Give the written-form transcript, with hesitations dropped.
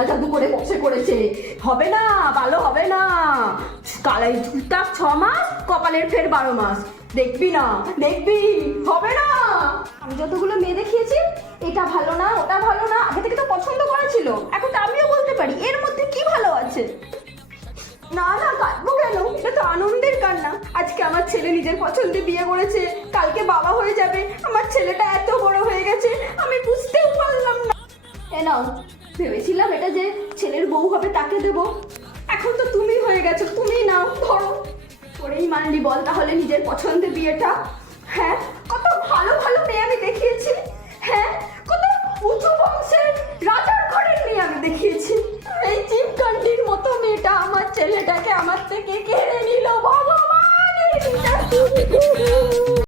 কালা জাদু করে বসে করেছে। হবে না, ভালো হবে না। কালাই চুলটা 6 মাস, কপালের ফের 12 মাস। দেখবি না, দেখবি, হবে না। আমি যতগুলো মেয়ে দেখিয়েছি, এটা ভালো না, ওটা ভালো না, আগে থেকে তো পছন্দ করেছিল, এখন তো আমিও বলতে পারি এর মধ্যে কি ভালো আছে। না না, কাঁদবো কেন? এটা তো আনন্দের কান্না। আজকে আমার ছেলে নিজের পছন্দে বিয়ে করেছে, কালকে বাবা হয়ে যাবে। আমার ছেলেটা এত বড় হয়ে গেছে, আমি বুঝতেও পারলাম না। এ নাও, ভেবেছিলাম এটা যে ছেলের বউ হবে তাকে দেবো, এখন তো তুমি হয়ে গেছো, তুমি নাও, ধরো। করেই মানলি বল তাহলে নিজের পছন্দে বিয়েটা? হ্যাঁ, কত ভালো ভালো মেয়ে আমি দেখিয়েছি। হ্যাঁ, কত উঁচু বংশের রাজার ঘরের মেয়ে আমি দেখিয়েছি। এই চিপকান্ডির মতো মেয়েটা আমার ছেলেটাকে আমার থেকে কেড়ে